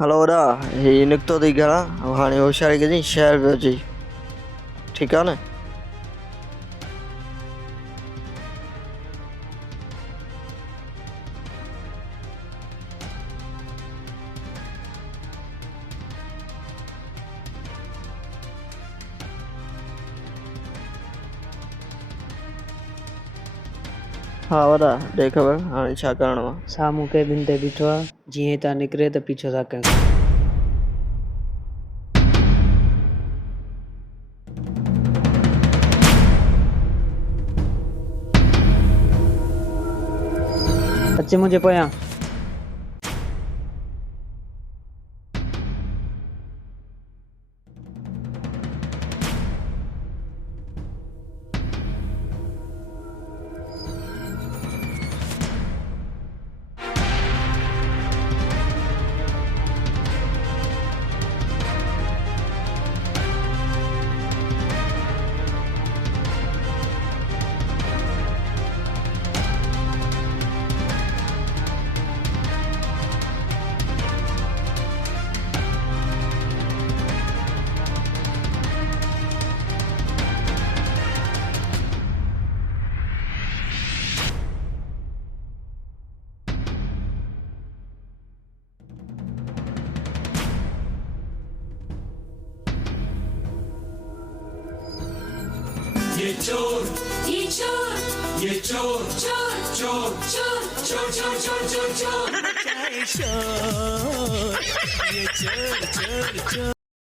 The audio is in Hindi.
हलो वॾा ही निकितो थी घरां हाणे होशियारी कजांइ शहर वियो अची ठीकु आहे न। हा वॾा ॾे ख़बर हाणे छा करिणो आहे। साम्हूं केबिन ते बीठो आहे, जीअं तां निकिरे त पीछो था कनि। अचे मुंहिंजे पोयां। ये चोर ये चोर ये चोर चोर चोर चोर चोर चोर चोर चोर चोर ये चोर चोर चोर